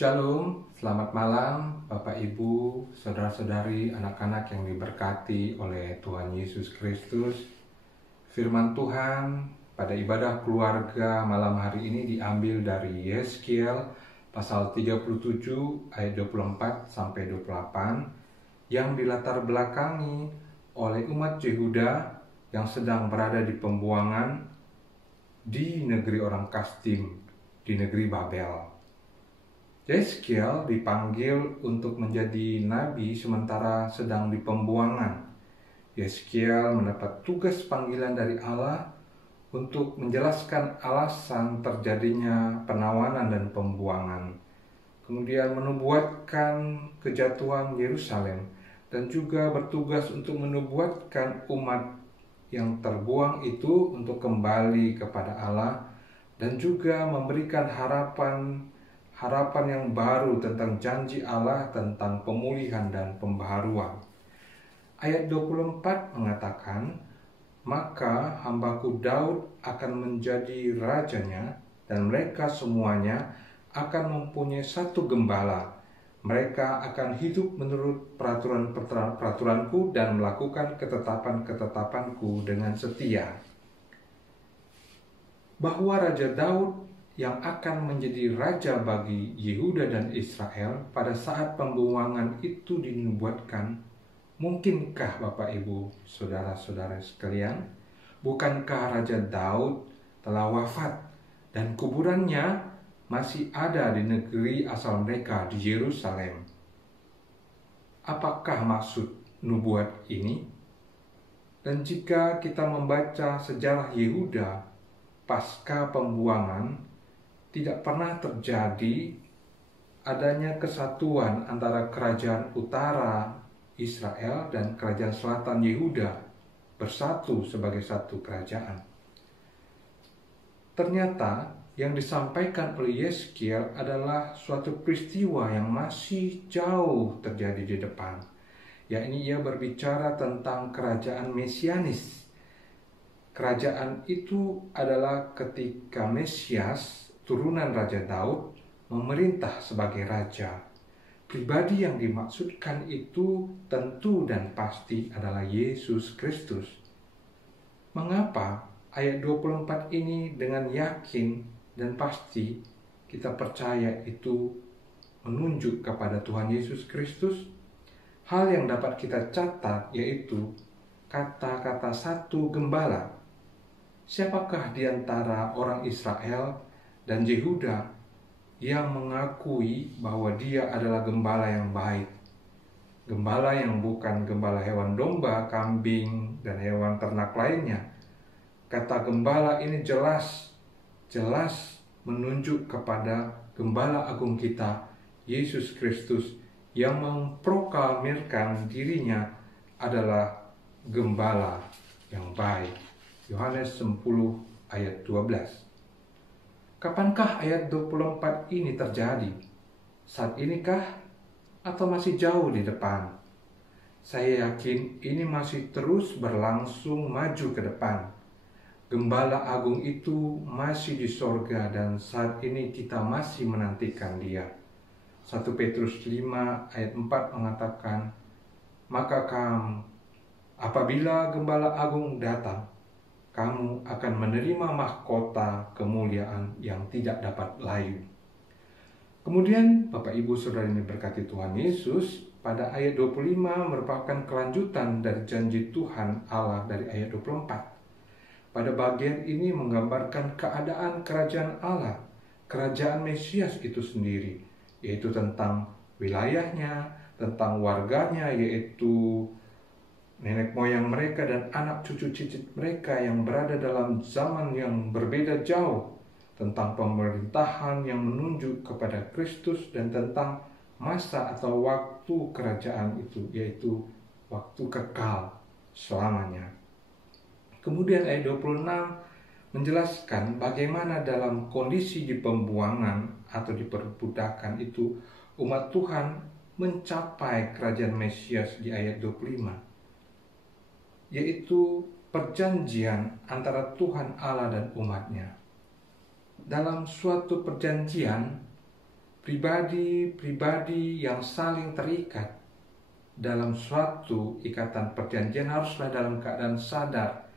Shalom, selamat malam Bapak Ibu, Saudara-saudari, anak-anak yang diberkati oleh Tuhan Yesus Kristus. Firman Tuhan pada ibadah keluarga malam hari ini diambil dari Yeskiel pasal 37 ayat 24 sampai 28 yang dilatar belakangi oleh umat Yehuda yang sedang berada di pembuangan di negeri orang Kasdim, di negeri Babel. Yeskiel dipanggil untuk menjadi nabi sementara sedang di pembuangan. Yeskiel mendapat tugas panggilan dari Allah untuk menjelaskan alasan terjadinya penawanan dan pembuangan, kemudian menubuatkan kejatuhan Yerusalem, dan juga bertugas untuk menubuatkan umat yang terbuang itu untuk kembali kepada Allah, dan juga memberikan harapan yang baru tentang janji Allah tentang pemulihan dan pembaharuan. Ayat 24 mengatakan, "Maka hambaku Daud akan menjadi rajanya, dan mereka semuanya akan mempunyai satu gembala. Mereka akan hidup menurut peraturan-peraturanku dan melakukan ketetapan-ketetapanku dengan setia." Bahwa Raja Daud yang akan menjadi raja bagi Yehuda dan Israel pada saat pembuangan itu dinubuatkan. Mungkinkah Bapak Ibu, saudara-saudara sekalian, bukankah Raja Daud telah wafat dan kuburannya masih ada di negeri asal mereka di Yerusalem? Apakah maksud nubuat ini? Dan jika kita membaca sejarah Yehuda pasca pembuangan, tidak pernah terjadi adanya kesatuan antara kerajaan utara Israel dan kerajaan selatan Yehuda bersatu sebagai satu kerajaan. Ternyata yang disampaikan oleh Yeskiel adalah suatu peristiwa yang masih jauh terjadi di depan, yakni ia berbicara tentang kerajaan mesianis. Kerajaan itu adalah ketika Mesias, turunan Raja Daud, memerintah sebagai raja. Pribadi yang dimaksudkan itu tentu dan pasti adalah Yesus Kristus. Mengapa ayat 24 ini dengan yakin dan pasti kita percaya itu menunjuk kepada Tuhan Yesus Kristus? Hal yang dapat kita catat yaitu kata-kata satu gembala. Siapakah di antara orang Israel dan Yehuda yang mengakui bahwa dia adalah gembala yang baik? Gembala yang bukan gembala hewan domba, kambing, dan hewan ternak lainnya. Kata gembala ini jelas menunjuk kepada Gembala Agung kita, Yesus Kristus, yang memproklamirkan dirinya adalah gembala yang baik. Yohanes 10 ayat 12. Kapankah ayat 24 ini terjadi? Saat inikah? Atau masih jauh di depan? Saya yakin ini masih terus berlangsung maju ke depan. Gembala Agung itu masih di sorga dan saat ini kita masih menantikan dia. 1 Petrus 5 ayat 4 mengatakan, "Maka kamu, apabila Gembala Agung datang, kamu akan menerima mahkota kemuliaan yang tidak dapat layu." Kemudian Bapak Ibu Saudara yang diberkati Tuhan Yesus, pada ayat 25 merupakan kelanjutan dari janji Tuhan Allah dari ayat 24. Pada bagian ini menggambarkan keadaan kerajaan Allah, kerajaan Mesias itu sendiri, yaitu tentang wilayahnya, tentang warganya, yaitu nenek moyang mereka dan anak cucu cicit mereka yang berada dalam zaman yang berbeda jauh, tentang pemerintahan yang menunjuk kepada Kristus, dan tentang masa atau waktu kerajaan itu, yaitu waktu kekal selamanya. Kemudian ayat 26 menjelaskan bagaimana dalam kondisi di pembuangan atau di perbudakan itu umat Tuhan mencapai kerajaan Mesias di ayat 25. Yaitu perjanjian antara Tuhan Allah dan umatnya. Dalam suatu perjanjian, pribadi-pribadi yang saling terikat dalam suatu ikatan perjanjian haruslah dalam keadaan sadar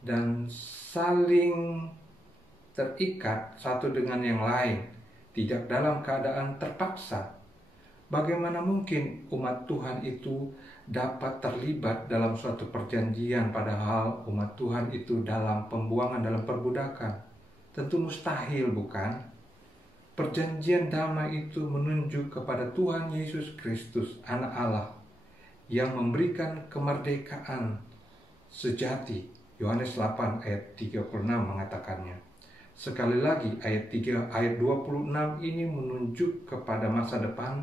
dan saling terikat satu dengan yang lain, tidak dalam keadaan terpaksa. Bagaimana mungkin umat Tuhan itu dapat terlibat dalam suatu perjanjian padahal umat Tuhan itu dalam pembuangan, dalam perbudakan? Tentu mustahil, bukan? Perjanjian damai itu menunjuk kepada Tuhan Yesus Kristus, Anak Allah, yang memberikan kemerdekaan sejati. Yohanes 8 ayat 36 mengatakannya. Sekali lagi ayat 26 ini menunjuk kepada masa depan,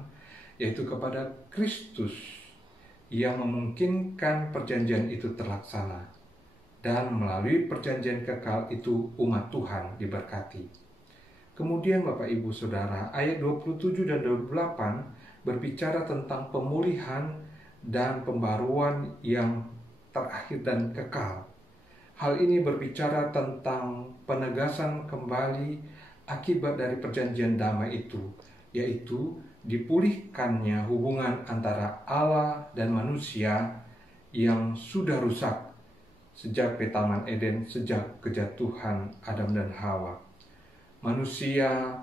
yaitu kepada Kristus yang memungkinkan perjanjian itu terlaksana. Dan melalui perjanjian kekal itu umat Tuhan diberkati. Kemudian Bapak Ibu Saudara, ayat 27 dan 28 berbicara tentang pemulihan dan pembaruan yang terakhir dan kekal. Hal ini berbicara tentang penegasan kembali akibat dari perjanjian damai itu, yaitu dipulihkannya hubungan antara Allah dan manusia yang sudah rusak sejak di Taman Eden, sejak kejatuhan Adam dan Hawa. Manusia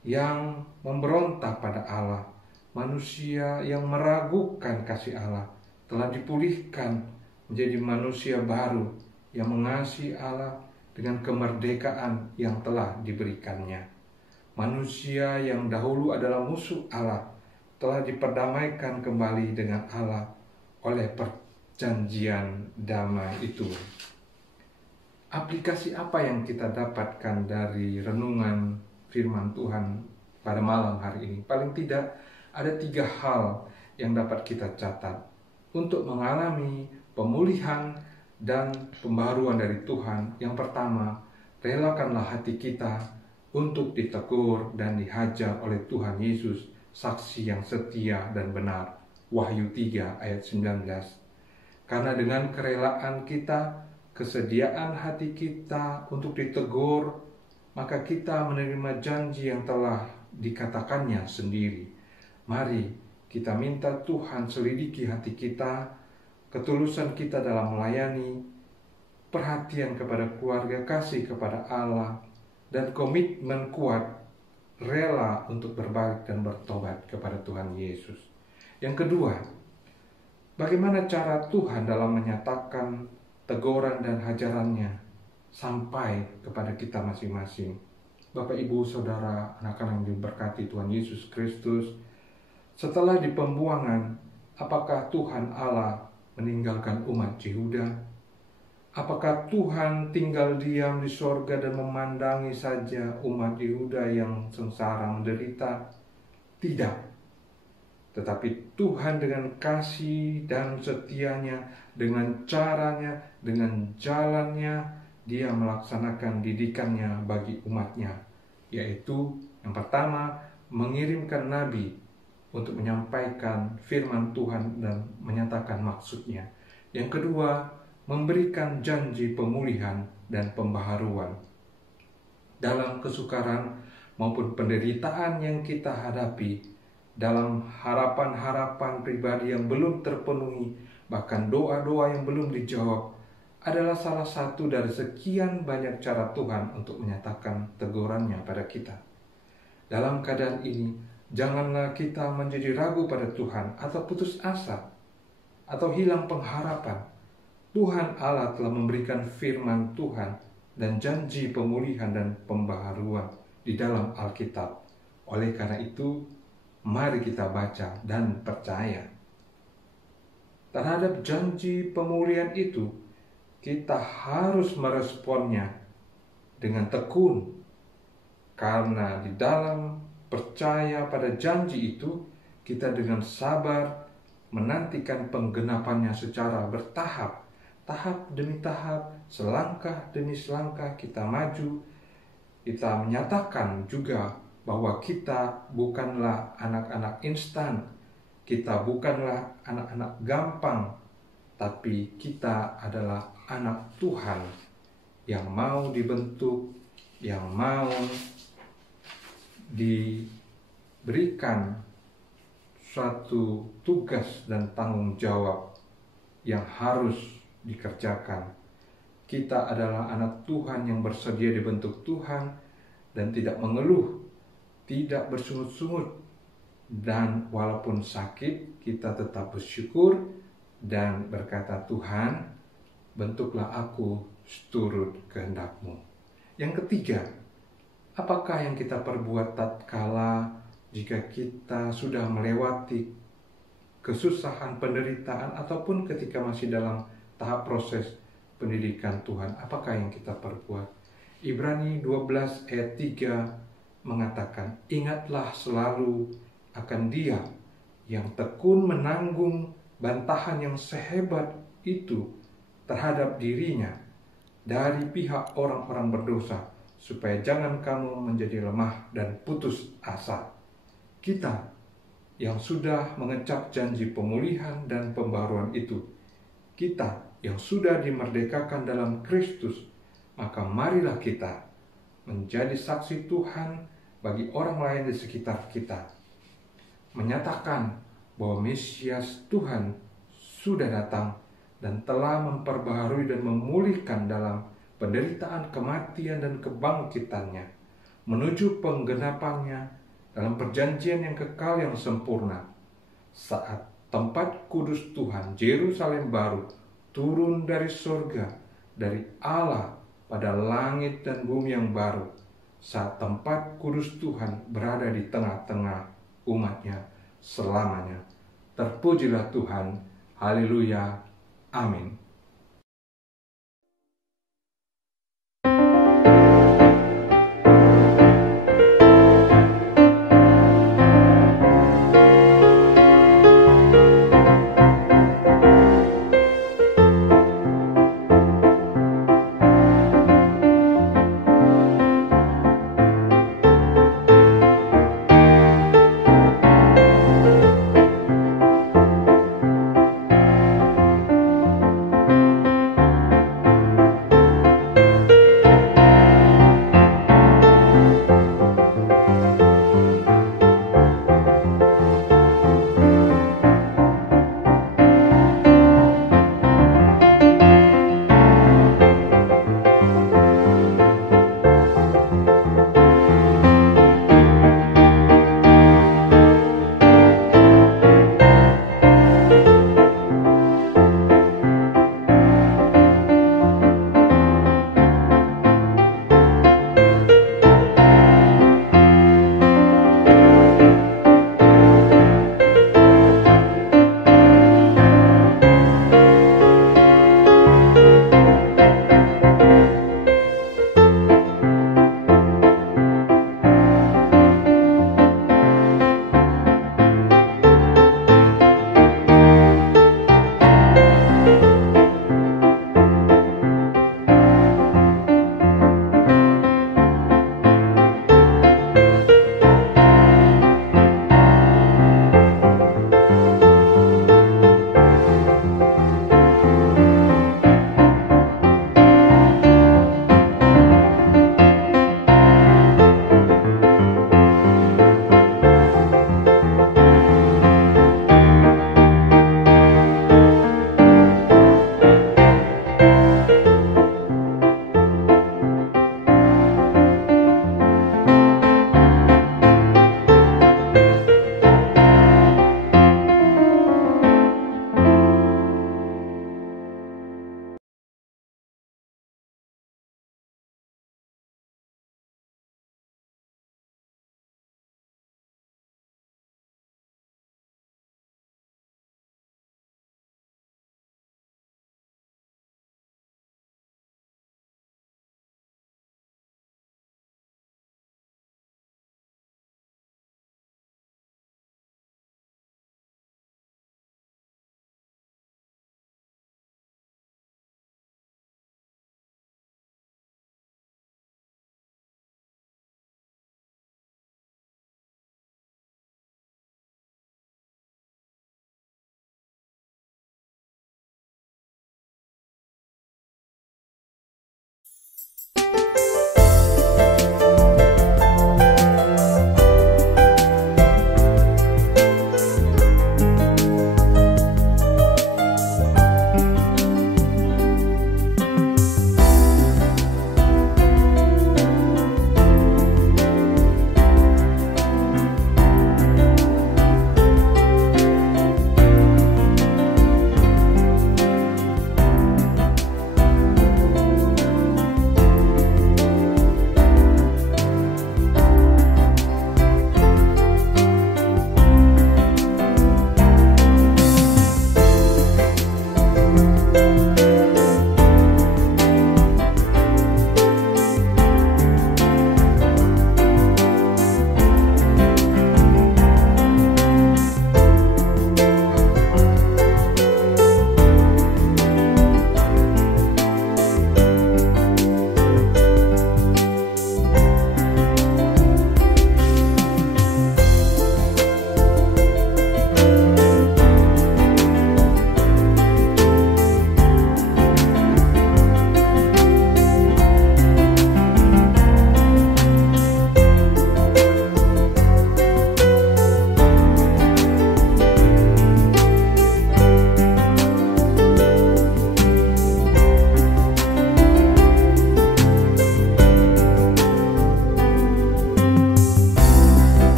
yang memberontak pada Allah, manusia yang meragukan kasih Allah, telah dipulihkan menjadi manusia baru yang mengasihi Allah dengan kemerdekaan yang telah diberikannya. Manusia yang dahulu adalah musuh Allah telah diperdamaikan kembali dengan Allah oleh perjanjian damai itu. Aplikasi apa yang kita dapatkan dari renungan firman Tuhan pada malam hari ini? Paling tidak ada 3 hal yang dapat kita catat untuk mengalami pemulihan dan pembaruan dari Tuhan. Yang pertama, relakanlah hati kita untuk ditegur dan dihajar oleh Tuhan Yesus, saksi yang setia dan benar. Wahyu 3 ayat 19. Karena dengan kerelaan kita, kesediaan hati kita untuk ditegur, maka kita menerima janji yang telah dikatakannya sendiri. Mari kita minta Tuhan selidiki hati kita, ketulusan kita dalam melayani, perhatian kepada keluarga, kasih kepada Allah, dan komitmen kuat, rela untuk berbalik dan bertobat kepada Tuhan Yesus. Yang kedua, bagaimana cara Tuhan dalam menyatakan teguran dan hajarannya sampai kepada kita masing-masing. Bapak, Ibu, Saudara, anak-anak yang diberkati Tuhan Yesus Kristus, setelah di pembuangan, apakah Tuhan Allah meninggalkan umat Yehuda? Apakah Tuhan tinggal diam di sorga dan memandangi saja umat Yehuda yang sengsara menderita? Tidak. Tetapi Tuhan dengan kasih dan setianya, dengan caranya, dengan jalannya, Dia melaksanakan didikannya bagi umatnya. Yaitu yang pertama, mengirimkan nabi untuk menyampaikan firman Tuhan dan menyatakan maksudnya. Yang kedua, memberikan janji pemulihan dan pembaharuan. Dalam kesukaran maupun penderitaan yang kita hadapi, dalam harapan-harapan pribadi yang belum terpenuhi, bahkan doa-doa yang belum dijawab, adalah salah satu dari sekian banyak cara Tuhan untuk menyatakan tegurannya pada kita. Dalam keadaan ini, janganlah kita menjadi ragu pada Tuhan atau putus asa atau hilang pengharapan. Tuhan Allah telah memberikan firman Tuhan dan janji pemulihan dan pembaharuan di dalam Alkitab. Oleh karena itu, mari kita baca dan percaya. Terhadap janji pemulihan itu, kita harus meresponnya dengan tekun. Karena di dalam percaya pada janji itu, kita dengan sabar menantikan penggenapannya secara bertahap. Tahap demi tahap, selangkah demi selangkah kita maju. Kita menyatakan juga bahwa kita bukanlah anak-anak instan. Kita bukanlah anak-anak gampang. Tapi kita adalah anak Tuhan yang mau dibentuk, yang mau berikan suatu tugas dan tanggung jawab yang harus dikerjakan. Kita adalah anak Tuhan yang bersedia dibentuk Tuhan dan tidak mengeluh, tidak bersungut-sungut, dan walaupun sakit kita tetap bersyukur dan berkata, Tuhan, bentuklah aku seturut kehendak-Mu. Yang ketiga, apakah yang kita perbuat tatkala jika kita sudah melewati kesusahan, penderitaan, ataupun ketika masih dalam tahap proses pendidikan Tuhan, apakah yang kita perbuat? Ibrani 12 ayat 3 mengatakan, ingatlah selalu akan Dia yang tekun menanggung bantahan yang sehebat itu terhadap dirinya dari pihak orang-orang berdosa, supaya jangan kamu menjadi lemah dan putus asa. Kita yang sudah mengecap janji pemulihan dan pembaruan itu, kita yang sudah dimerdekakan dalam Kristus, maka marilah kita menjadi saksi Tuhan bagi orang lain di sekitar kita, menyatakan bahwa Mesias Tuhan sudah datang dan telah memperbaharui dan memulihkan dalam penderitaan, kematian, dan kebangkitannya, menuju penggenapannya dalam perjanjian yang kekal yang sempurna, saat tempat kudus Tuhan, Yerusalem baru, turun dari surga, dari Allah pada langit dan bumi yang baru, saat tempat kudus Tuhan berada di tengah-tengah umatnya selamanya. Terpujilah Tuhan. Haleluya. Amin.